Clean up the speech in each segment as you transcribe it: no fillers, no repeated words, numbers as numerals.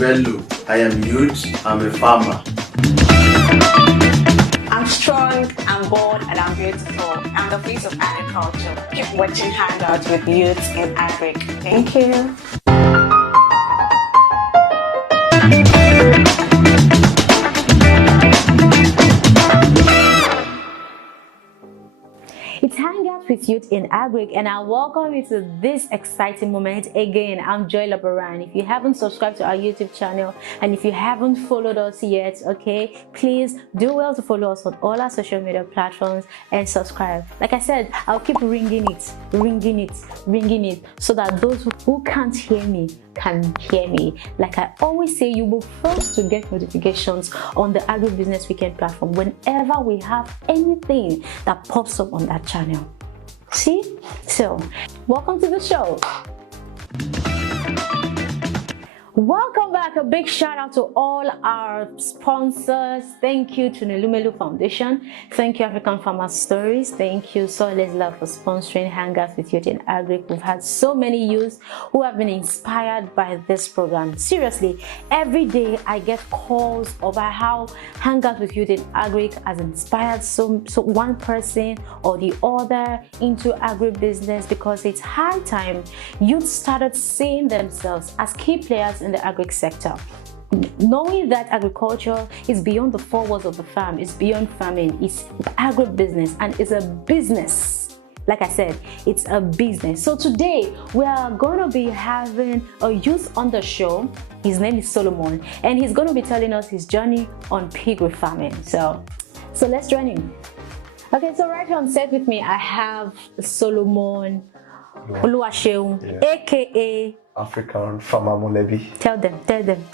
Bello. I am youth. I'm a farmer. I'm strong, I'm bold, and I'm beautiful. I'm the face of agriculture. Keep watching Hangouts with Youth in Agric. Thank you. It's Hangout with Youth in Agric, and I welcome you to this exciting moment again. I'm Joy Labaran. If you haven't subscribed to our YouTube channel and if you haven't followed us yet, okay, please do well to follow us on all our social media platforms and subscribe. Like I said, I'll keep ringing it, so that those who can't hear me can hear me. Like I always say, you will first to get notifications on the Agribusiness Weekend platform whenever we have anything that pops up on that channel. See? So, welcome to the show. Welcome back. A big shout out to all our sponsors. Thank you to Nelumelu Foundation. Thank you African Farmers Stories. Thank you Soles Love for sponsoring Hangouts with Youth in Agric. We've had so many youths who have been inspired by this program. Seriously, every day I get calls about how Hangouts with Youth in Agric has inspired so one person or the other into agribusiness, because it's high time youth started seeing themselves as key players in the agric sector, knowing that agriculture is beyond the four walls of the farm, it's beyond farming, it's agribusiness, and it's a business. Like I said, it's a business. So today we are going to be having a youth on the show. His name is Solomon, and he's going to be telling us his journey on piggery farming. So let's join him. Okay, so right here on set with me I have Solomon Oluwaseun, aka African Farmer Molebi. Tell them.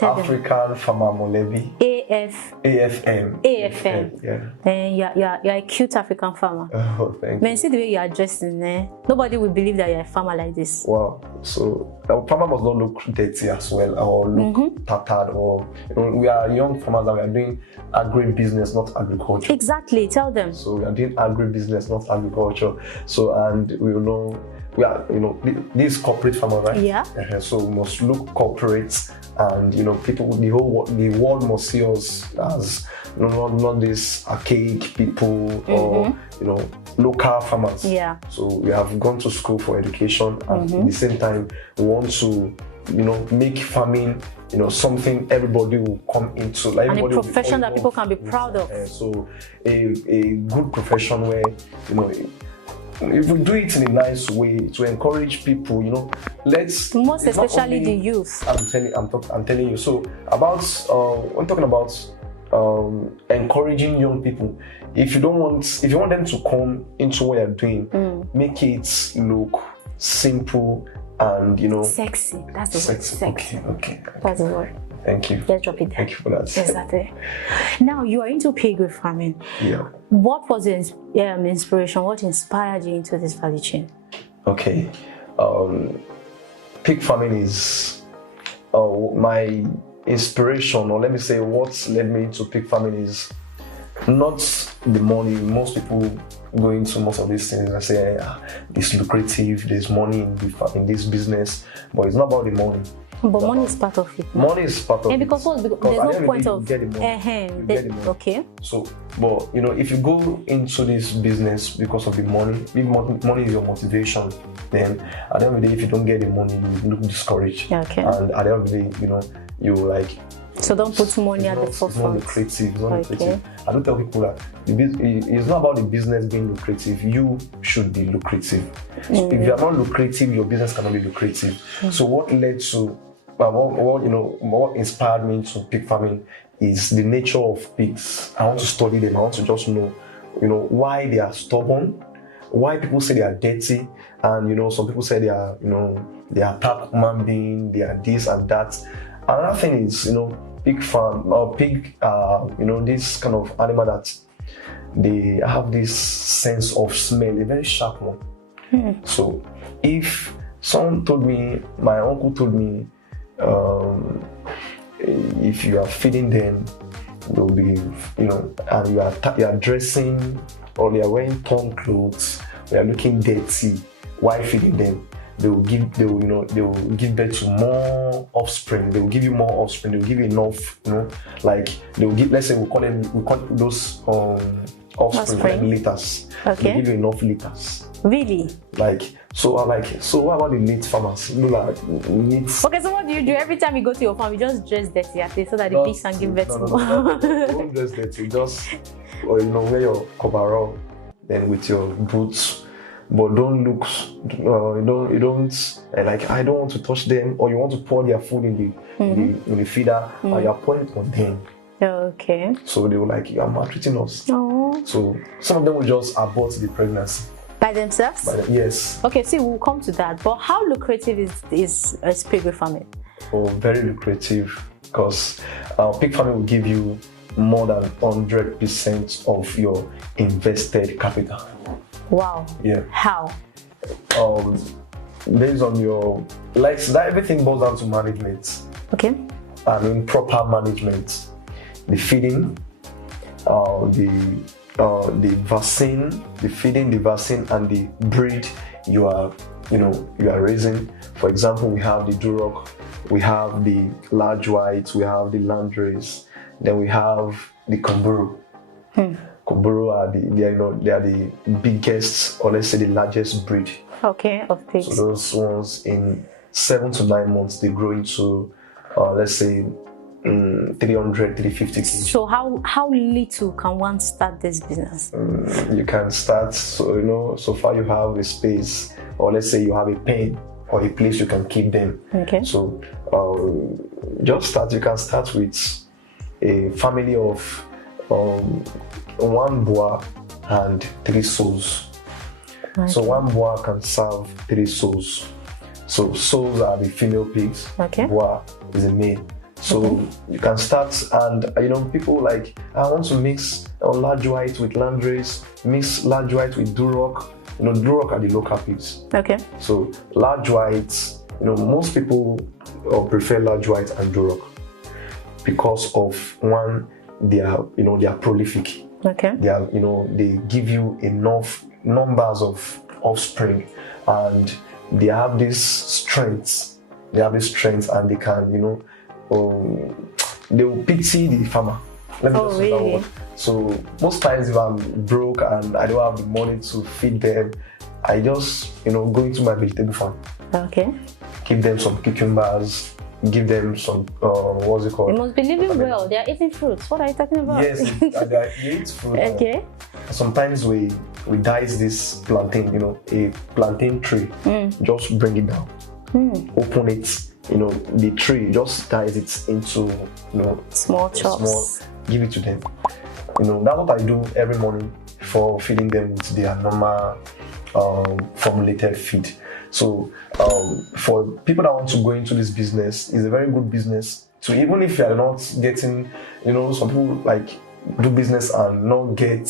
African Farmer Molebi. AFM. Yeah. And you're a cute African farmer. Oh, thank you. Man, see the way you are dressed in there. Nobody will believe that you're a farmer like this. Wow. So our farmer must not look dirty as well, or look tattered, or we are young farmers and we are doing agri-business, not agriculture. Exactly. Tell them. So we are doing agri-business, not agriculture. So, and we know we are, this corporate farmer, right? Yeah. So we must look corporate, and people, the world must see us as not this archaic people or local farmers. Yeah. So we have gone to school for education, and at the same time we want to make farming something everybody will come into, like, and a profession that people can be proud of. So a good profession where if we do it in a nice way to encourage people, most especially the youth. I'm telling you. So about I'm talking about encouraging young people. If you want them to come into what you're doing, make it look simple and sexy. That's the word. Sexy. Okay. That's the word. Thank you. Let's drop it there. Thank you for that. Exactly. Now you are into piggery farming. Yeah. What was the inspiration? What inspired you into this value chain? Okay. Pig farming is my inspiration, or let me say what led me into pig farming is not the money. Most people go into most of these things and say it's lucrative, there's money in this business, but it's not about the money. But money is part of it. Money is part of it. Because there's no point of getting money. Okay. So, but if you go into this business because of the money, if money is your motivation, then at the end of the day, if you don't get the money, you look discouraged. Okay. And at the end of the day, you like. So don't put money at the forefront. It's not lucrative. I don't tell people that it's not about the business being lucrative. You should be lucrative. So if you are not lucrative, your business cannot be lucrative. So what led to what inspired me to pig farming is the nature of pigs. I want to study them. I want to just know, why they are stubborn, why people say they are dirty, and some people say they are, they attack human being, they are this and that. Another thing is, pig farm or pig, this kind of animal that they have this sense of smell, a very sharp one. So if someone told me, my uncle told me, if you are feeding them, they'll be, and you are dressing, or they are wearing torn clothes, they are looking dirty while feeding them, they will give birth to more offspring. They will give you more offspring. They will give you enough, like they will give. Let's say we call those offspring like liters. Okay. They give you enough liters. Really? So what about the meat farmers? Meat. Okay, so what do you do every time you go to your farm? You just dress dirty at least so that the pigs can give birth to more. Don't dress dirty. Just wear your coverall, then with your boots. But don't look. You don't like. I don't want to touch them, or you want to pour their food in the feeder, and you are pouring it on them. Okay. So they were like, you are maltreating us. Oh. So some of them will just abort the pregnancy. By themselves? Yes. Okay, see, we'll come to that. But how lucrative is pig farming? Oh, very lucrative, because pig farming will give you more than 100% of your invested capital. Wow. Yeah. How? Based on your everything boils down to management. Okay. I mean, proper management, the feeding, the vaccine, the feeding, the vaccine, and the breed you are raising. For example, we have the Duroc, we have the large whites, we have the Landrace, then we have the Kamburu. Kamburu they are the biggest, or let's say the largest breed. Okay, of pigs. So those ones in 7 to 9 months they grow into let's say 300, 350 kg. So how little can one start this business? You can start, so far you have a space, or let's say you have a pen or a place you can keep them. Okay. So just start. You can start with a family of 1 boa and 3 souls. Okay. So 1 boa can serve 3 souls. So souls are the female pigs. Okay. Boa is a male. So you can start, and people like, I want to mix large white with Landrace, mix large white with Duroc. Duroc are the local pigs. Okay. So large whites, most people prefer large white and Duroc because of one, they are prolific. Okay. They are, they give you enough numbers of offspring, and they have this strength. And they can, they will pity the farmer. Let me just say that word. So most times if I'm broke and I don't have the money to feed them, I just go into my vegetable farm. Okay. Give them some cucumbers, give them some what's it called? They must be living well. They are eating fruits. What are you talking about? Yes, they eat fruit. Okay. Sometimes we dice this plantain, a plantain tree. Just bring it down. Open it. The tree, just dice it into small chops. Give it to them. That's what I do every morning for feeding them with their normal formulated feed. So for people that want to go into this business, it's a very good business. So even if you are not getting, some people like do business and not get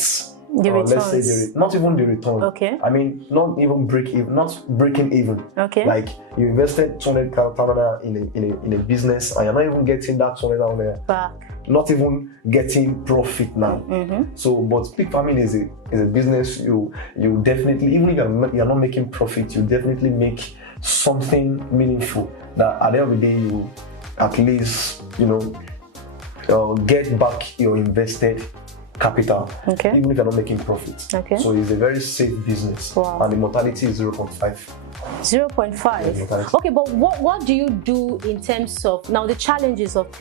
the returns. Let's say not even the return. Okay. I mean, not even breaking even. Okay. Like you invested 200,000 in a business and you're not even getting that 200,000 back. Not even getting profit now. So, but pig farming is a business you definitely, even if you're not making profit, you definitely make something meaningful. That at the end of the day, you at least get back your invested capital, even if you're not making profits. Okay. So it's a very safe business. Wow. And the mortality is 0.5. 0.5. Okay, but what do you do in terms of now the challenges of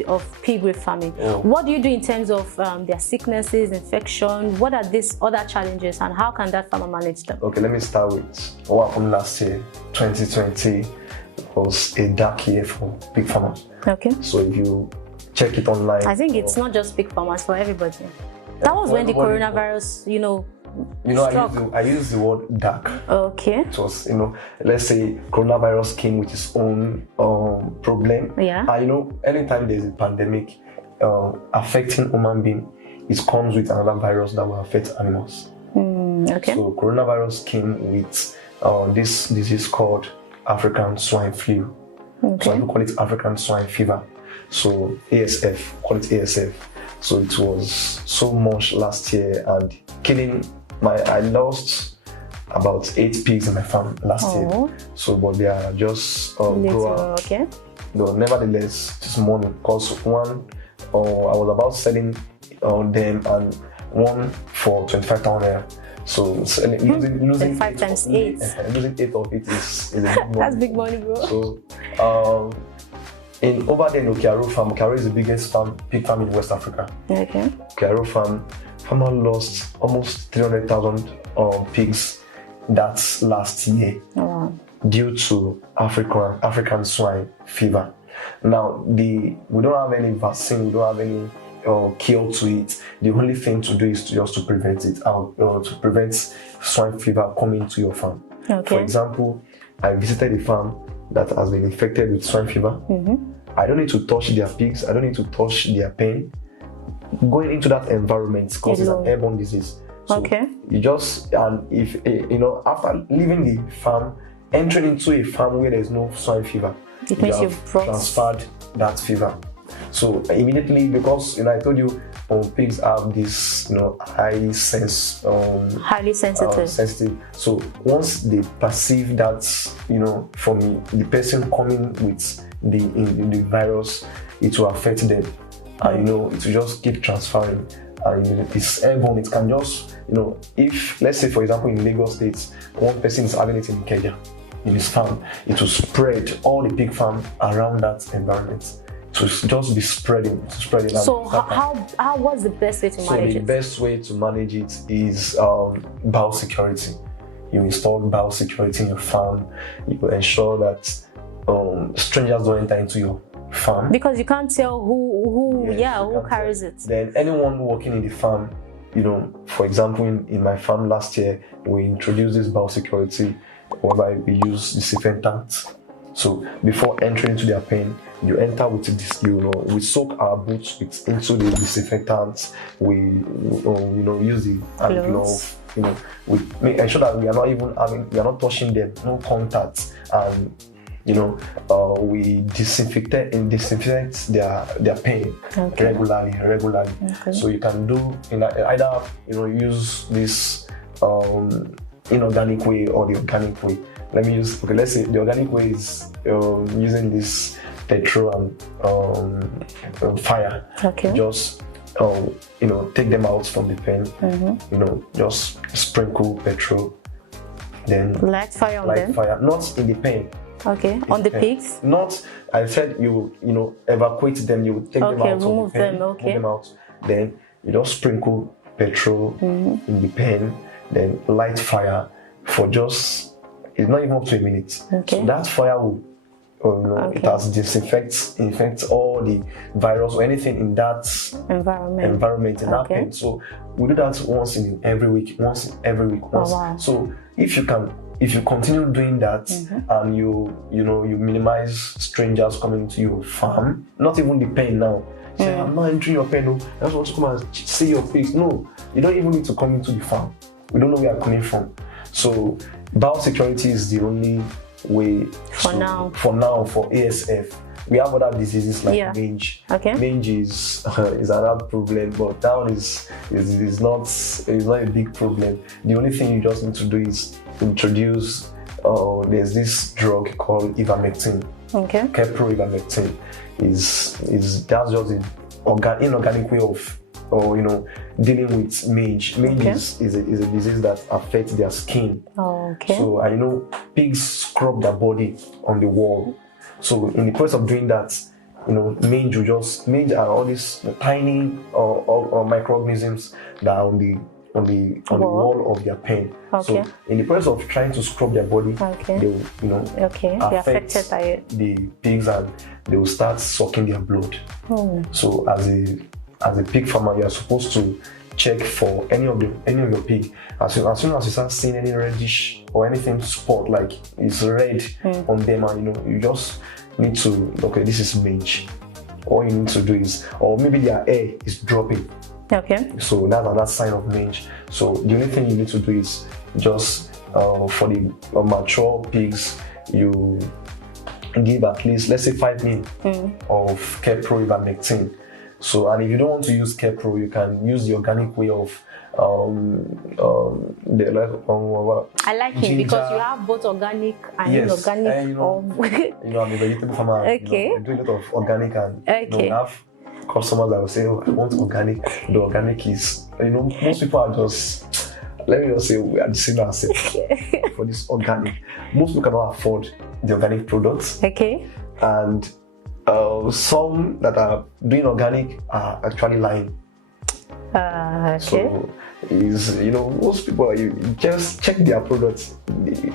pig farming? Oh. What do you do in terms of their sicknesses, infection? What are these other challenges, and how can that farmer manage them? Okay, let me start with what happened last year. 2020 was a dark year for pig farmers. Okay. So if you check it online, I think it's not just pig farmers, for everybody. That was when the coronavirus, struck. I use the word dark. Okay. It was, let's say coronavirus came with its own problem. Yeah. And anytime there's a pandemic affecting human being, it comes with another virus that will affect animals. Okay. So coronavirus came with this disease called African swine flu. Okay. So people call it African swine fever. So ASF, call it ASF. So it was so much last year and killing I lost about 8 pigs in my farm last year. So, but they are just grower. Okay. No, nevertheless, this morning, because one, I was about selling them, and one for 25,000 naira. So losing 5 times 8. Losing 8 of it is a big money. That's big money, bro. So in over there in Okiaro farm, Okiaro is the biggest pig farm in West Africa. Okay. Okiaro farmer lost almost 300,000 pigs that last year due to African swine fever. Now we don't have any vaccine, we don't have any cure to it. The only thing to do is to prevent it out, to prevent swine fever coming to your farm. Okay. For example, I visited a farm that has been infected with swine fever. I don't need to touch their pigs, I don't need to touch their pen. Going into that environment causes an airborne disease. So you just, and if after leaving the farm, entering into a farm where there's no swine fever, it means you've transferred that fever. So immediately, because I told you pigs have this highly sensitive. So once they perceive that from the person coming with the virus, it will affect them, and it will just keep transferring. It's airborne. It can just if, let's say for example in Lagos State, one person is having it in Kenya, in his farm, it will spread all the pig farm around that environment. To just be spreading. So how what's the best way to manage it? So the best way to manage it is biosecurity. You install biosecurity in your farm. You ensure that strangers don't enter into your farm, because you can't tell who carries it. Then anyone working in the farm, for example, in my farm last year, we introduced this biosecurity whereby we use disinfectant. So before entering into their pen, you enter with this, we soak our boots into the disinfectant. We, use the hand glove. We ensure that we are not touching them, no contact, and we disinfect their pen regularly. Okay. So you can do either use this inorganic way or the organic way. Let's say the organic way is using this petrol and fire. Okay. Just take them out from the pen. Just sprinkle petrol, then light fire on them. Fire, not in the pen. Okay, on the pigs. Not. I said you evacuate them. You take them out remove of the pen. them. Okay. Move them out. Then you just sprinkle petrol in the pen. Then light fire for just. It's not even up to a minute. Okay. So that fire will, it has infects all the virus or anything in that environment in that pen. So we do that once every week. So if you continue doing that and you minimize strangers coming to your farm, not even the pen now. Say, I'm not entering your pen. No, I just want to come and see your pigs. No, you don't even need to come into the farm. We don't know where you're coming from. So biosecurity is the only way for ASF. We have other diseases like mange. Okay. Mange is another problem, but that one is not a big problem. The only thing you just need to do is introduce. There's this drug called ivermectin. Okay. Kepro ivermectin is that's just an inorganic way of dealing with mange. Mange is a disease that affects their skin. So I know pigs scrub their body on the wall. So in the process of doing that, mange are all these tiny or microorganisms that are on the wall of their pen. So in the process of trying to scrub their body, they will affect by it. The pigs, and they will start sucking their blood. So as a pig farmer, you are supposed to check for any of your pig. As soon as you start seeing any reddish or anything spot like it's red on them, and you just need to this is mange. All you need to do is, or maybe their hair is dropping. Okay. So that's another sign of mange. So the only thing you need to do is just for the mature pigs, you give at least, let's say, 5 ml of Kepro ivermectin. So, and if you don't want to use Care-Pro, you can use the organic way of I like it ginger. because you have both organic and Yes, inorganic. I'm a vegetable farmer. Okay. I do a lot of organic, and Okay. we have customers that will say, "Oh, I want organic." The organic is, most people are just, let me just say, we are deceiving ourselves for this organic. Most people cannot afford the organic products, Okay. and some that are doing organic are actually lying. Okay. So, most people, you just check their products,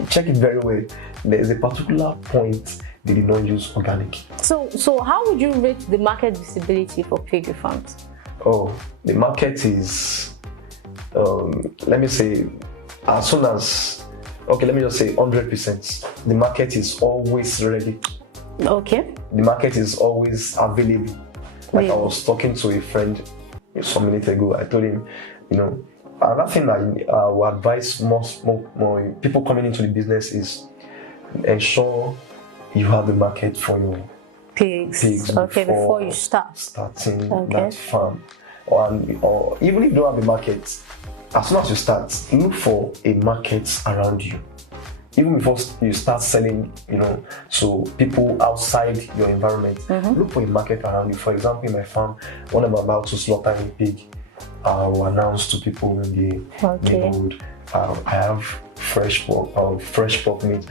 check it very well. There is a particular point they did not use organic. So how would you rate the market visibility for piggery farms? Oh, the market is, let me say, as soon as, let me just say 100%. The market is always ready. Okay. The market is always available. Like Yeah. I was talking to a friend some minutes ago. I told him, another thing I would advise most more people coming into the business is ensure you have the market for your pigs Okay, before you start. starting Okay. that farm, or even if you don't have a market, as soon as you start, look for a market around you. Even before you start selling, to people outside your environment, look for a market around you. For example, in my farm, when I'm about to slaughter a pig, I will announce to people in the neighborhood, I have fresh pork meat.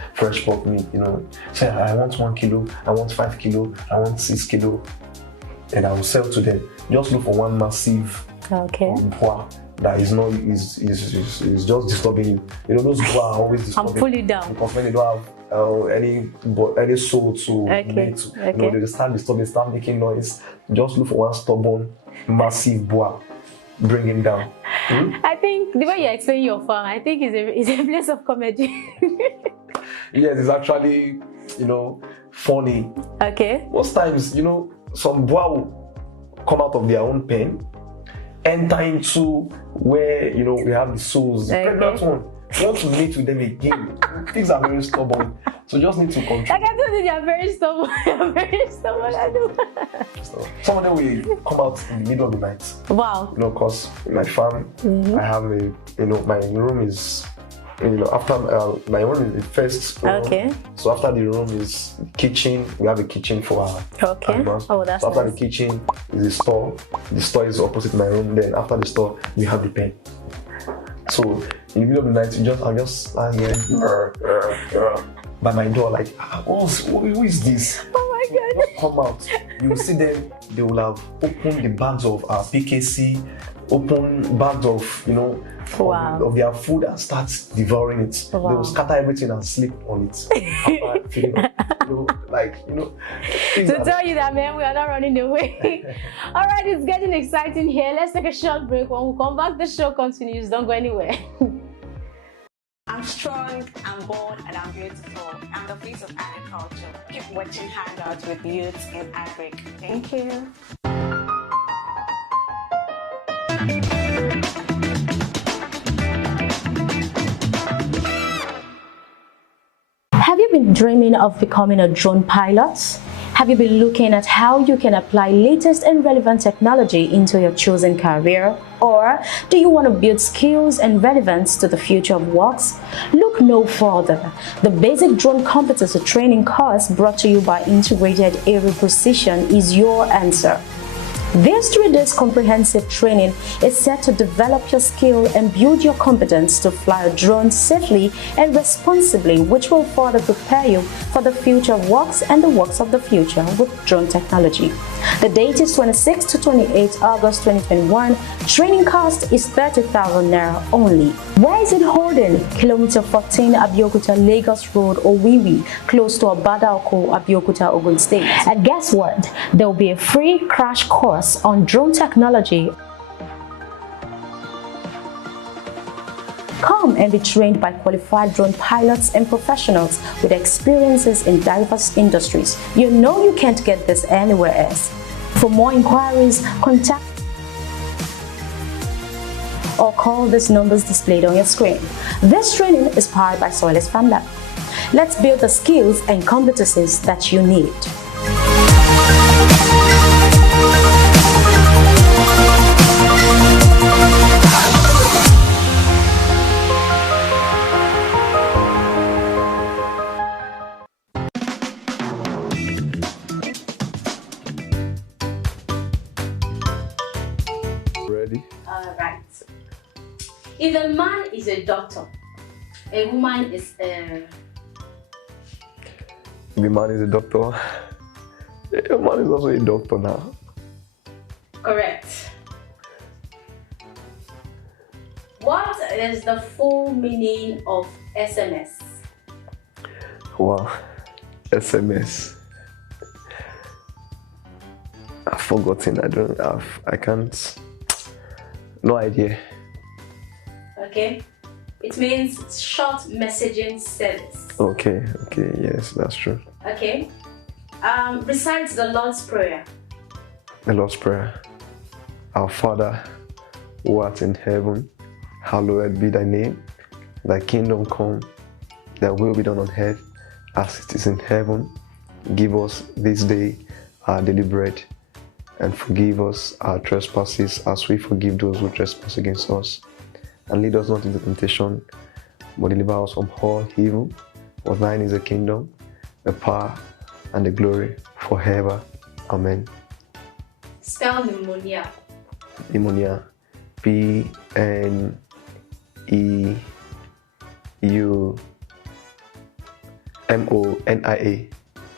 Say I want 1 kilo, I want 5 kilo, I want 6 kilo, and I will sell to them. Just look for one massive bois that is just disturbing you. Those bois are always disturbing. And pull it down. Because when they don't have any soul to mate, they start disturbing, start making noise. Just look for one stubborn, massive bois. Bring him down. I think the way you explain your farm, I think is a place of comedy. Yes, it's actually, funny. Okay. Most times, some bois will come out of their own pen, enter into where, we have the souls. The pregnant one want to mate with them again. Things are very stubborn. So just need to control. Like I told you, they are very stubborn. They are very stubborn. I do. So, some of them will come out in the middle of the night. Wow. Because in my farm, I have my room is, after my room is the first room. Okay. So after the room is kitchen. We have a kitchen for our animals. Oh, that's so after nice. the kitchen is the store. The store is opposite my room. Then after the store, we have the pen. So in the middle of the night, I'm just lying here by my door, like, who is this? Oh my God. Come out. You will see them. They will have opened the bags of PKC, open bags of of their food and start devouring it. Wow. They will scatter everything and sleep on it. After feeding up. To tell you that, man, we are not running away. All right, it's getting exciting here. Let's take a short break. When we come back, the show continues. Don't go anywhere. I'm strong, I'm bold, and I'm beautiful. I'm the face of agriculture. Keep watching Hangouts with Youths in Agric. Thank you. Have you been dreaming of becoming a drone pilot? Have you been looking at how you can apply latest and relevant technology into your chosen career? Or do you want to build skills and relevance to the future of works? Look no further. The Basic Drone Competency Training course brought to you by Integrated Aerial Precision is your answer. This 3 days comprehensive training is set to develop your skill and build your competence to fly a drone safely and responsibly, which will further prepare you for the future of works and the works of the future with drone technology. The date is 26 to 28 August 2021. Training cost is 30,000 Naira only. Where is it holding? Kilometer 14 Abeokuta Lagos Road, Owiwi, close to Abadaoko, Abeokuta, Ogun State. And guess what? There will be a free crash course on drone technology. Come and be trained by qualified drone pilots and professionals with experiences in diverse industries. You know you can't get this anywhere else. For more inquiries, contact or call these numbers displayed on your screen. This training is powered by Soilis Farm Lab. Let's build the skills and competencies that you need. Ready? Right. If a man is a doctor, a woman is a... The man is a doctor. A man is also a doctor now. Correct. What is the full meaning of SMS? Wow. SMS. I've forgotten. I can't. No idea. Okay. It means short messaging service. Okay, yes, that's true. Okay. Besides the Lord's Prayer. The Lord's Prayer. Our Father, who art in heaven, hallowed be thy name. Thy kingdom come, thy will be done on earth as it is in heaven. Give us this day our daily bread, and forgive us our trespasses as we forgive those who trespass against us. And lead us not into temptation, but deliver us from all evil. For thine is the kingdom, the power, and the glory forever. Amen. Spell pneumonia. Pneumonia. Pneumonia.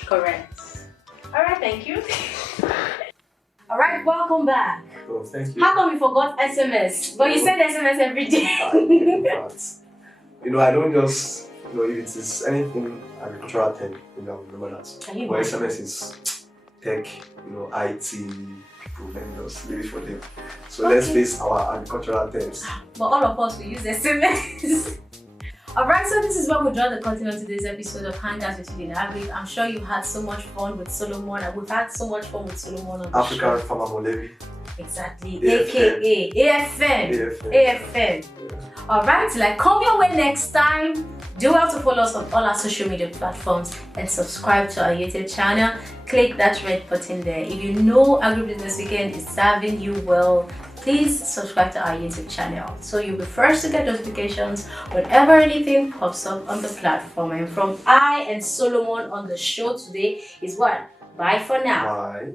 Correct. Alright, thank you. Alright, welcome back. Oh, thank you. How come you forgot SMS? But you send SMS every day. I don't just, if it is anything agricultural tech, I'll remember that. But SMS is tech, IT people, let me just leave it for them. So let's face our agricultural terms. But all of us will use SMS. Alright, so this is where we draw the curtain on today's episode of Hangouts with Youth in Agric. I'm sure you had so much fun with Solomon, and we've had so much fun with Solomon on the African show. Farmer Molevi. Exactly. AFM. AKA AFM. Alright, till I come your way next time, do well to follow us on all our social media platforms and subscribe to our YouTube channel. Click that red button there. If you know Agribusiness Weekend is serving you well, please subscribe to our YouTube channel so you'll be first to get notifications whenever anything pops up on the platform. And from I and Solomon on the show today is what? Bye for now. Bye.